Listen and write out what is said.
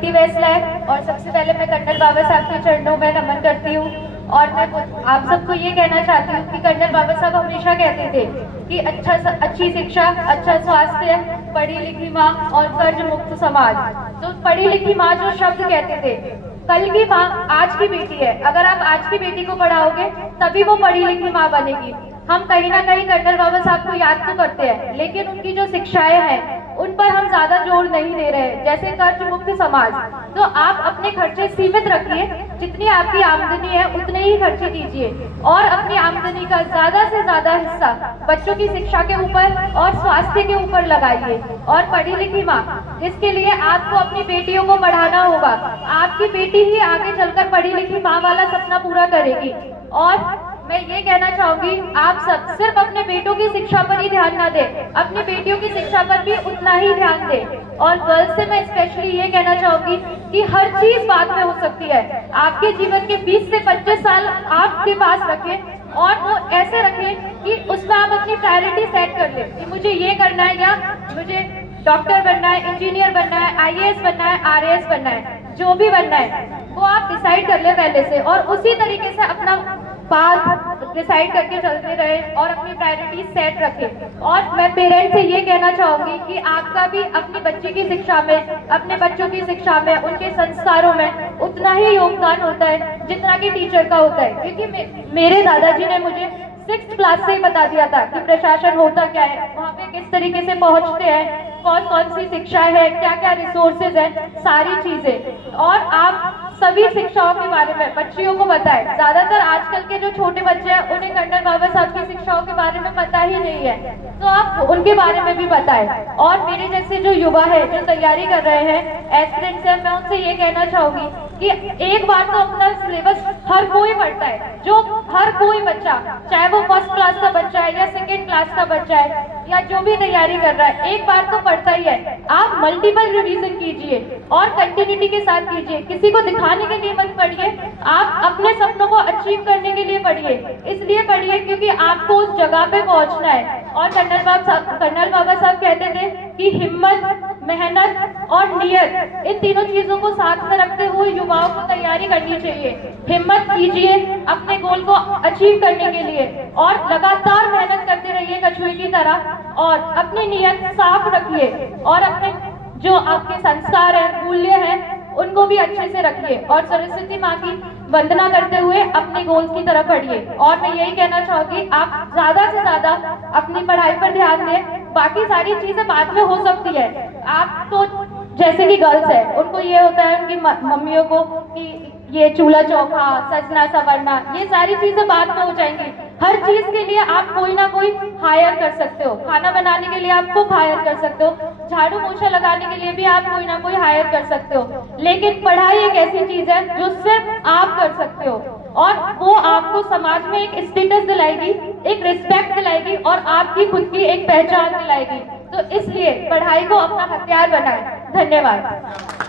बेटी वैसला है और सबसे पहले मैं कर्नल बाबा साहब के चरणों में नमन करती हूँ। और मैं आप सबको ये कहना चाहती हूँ कि कर्नल बाबा साहब हमेशा कहते थे कि अच्छी शिक्षा, अच्छा स्वास्थ्य, पढ़ी लिखी माँ और कर्ज मुक्त समाज। तो पढ़ी लिखी माँ जो शब्द कहते थे, कल की माँ आज की बेटी है। अगर आप आज की बेटी को पढ़ाओगे तभी वो पढ़ी लिखी माँ बनेगी। हम कहीं ना कहीं कर्नल बाबा साहब को याद तो करते हैं, लेकिन उनकी जो शिक्षाएं हैं उन पर हम ज्यादा जोर नहीं दे रहे हैं। जैसे कर्ज मुक्त समाज, तो आप अपने खर्चे सीमित रखिए, जितनी आपकी आमदनी है उतने ही खर्चे कीजिए और अपनी आमदनी का ज्यादा से ज्यादा हिस्सा बच्चों की शिक्षा के ऊपर और स्वास्थ्य के ऊपर लगाइए। और पढ़ी लिखी माँ, इसके लिए आपको अपनी बेटियों को पढ़ाना होगा। आपकी बेटी ही आगे चलकर पढ़ी लिखी माँ वाला सपना पूरा करेगी। और मैं ये कहना चाहूंगी, आप सब सिर्फ अपने बेटों की शिक्षा पर ही ध्यान ना दें, अपनी बेटियों की शिक्षा पर भी उतना ही ध्यान दें। और गर्ल्स से मैं स्पेशली ये कहना चाहूंगी कि हर चीज बाद में हो सकती है। आपके जीवन के 20 से 25 साल आपके पास रखें और वो ऐसे रखें कि उसमें आप अपनी प्रायोरिटी सेट कर लें कि मुझे ये करना है, या मुझे डॉक्टर बनना है, इंजीनियर बनना है, IAS बनना है, RAS बनना है, जो भी बनना है वो आप डिसाइड कर ले पहले से, और उसी तरीके से अपना पाथ डिसाइड करके चलते रहे और अपनी प्रायोरिटी सेट रखें। और मैं पेरेंट्स से ये कहना चाहूंगी कि आपका भी अपनी बच्ची की शिक्षा में, अपने बच्चों की शिक्षा में, उनके संस्कारों में उतना ही योगदान होता है जितना कि टीचर का होता है। क्योंकि मेरे दादाजी ने मुझे 6th क्लास से ही बता दिया था कि प्रशासन होता क्या है, वहाँ पे किस तरीके से पहुँचते हैं, कौन कौन सी शिक्षा है, क्या क्या रिसोर्सेज है, सारी चीजें। और आप सभी शिक्षाओं के बारे में बच्चियों को बताएं। ज्यादातर आजकल के जो छोटे बच्चे हैं उन्हें कर्नल बाबा साहब की शिक्षाओं के बारे में पता ही नहीं है, तो आप उनके बारे में भी बताएं। और मेरे जैसे जो युवा है, जो तैयारी कर रहे हैं, एस्पिरेंट्स हैं, मैं उनसे ये कहना चाहूंगी कि एक बार तो अपना सिलेबस हर कोई पढ़ता है, जो हर कोई बच्चा, चाहे वो 1st क्लास का बच्चा है या 2nd क्लास का बच्चा है या जो भी तैयारी कर रहा है, एक बार तो पढ़ता ही है। आप मल्टीपल रिवीजन कीजिए और कंटिन्यूटी के साथ कीजिए। किसी को दिखाने के लिए मत पढ़िए, आप अपने सपनों को अचीव करने के लिए पढ़िए। इसलिए पढ़िए क्योंकि आपको उस जगह पे पहुंचना है। और कर्नल बाबा साहब कहते थे कि हिम्मत, मेहनत और नियत, इन तीनों चीजों को साथ में रखते हुए युवाओं को तैयारी करनी चाहिए। हिम्मत कीजिए अपने गोल को अचीव करने के लिए और लगातार मेहनत करते रहिए कछुए की तरह, और अपनी नियत साफ रखिए और अपने जो आपके संस्कार है, मूल्य हैं, उनको भी अच्छे से रखिए। और सरस्वती माँ की वंदना करते हुए अपने गोल की तरफ बढ़िए। और मैं यही कहना चाहूंगी, आप ज्यादा से ज्यादा अपनी पढ़ाई पर ध्यान दें, बाकी सारी चीजें बाद में हो सकती है। आप तो जैसे कि गर्ल्स है, उनको ये होता है उनकी मम्मियों को कि ये चूल्हा चौका, सजना संवरना, ये सारी चीजें बाद में हो जाएंगी। हर चीज के लिए आप कोई ना कोई हायर कर सकते हो। खाना बनाने के लिए आप कुक हायर कर सकते हो, झाड़ू पोछा लगाने के लिए भी आप कोई ना कोई हायर कर सकते हो। लेकिन पढ़ाई एक ऐसी चीज है जो सिर्फ आप कर सकते हो, और वो आपको समाज में एक स्टेटस दिलाएगी, एक रिस्पेक्ट दिलाएगी और आपकी खुद की एक पहचान दिलाएगी। तो इसलिए पढ़ाई को अपना हथियार बनाएं। धन्यवाद।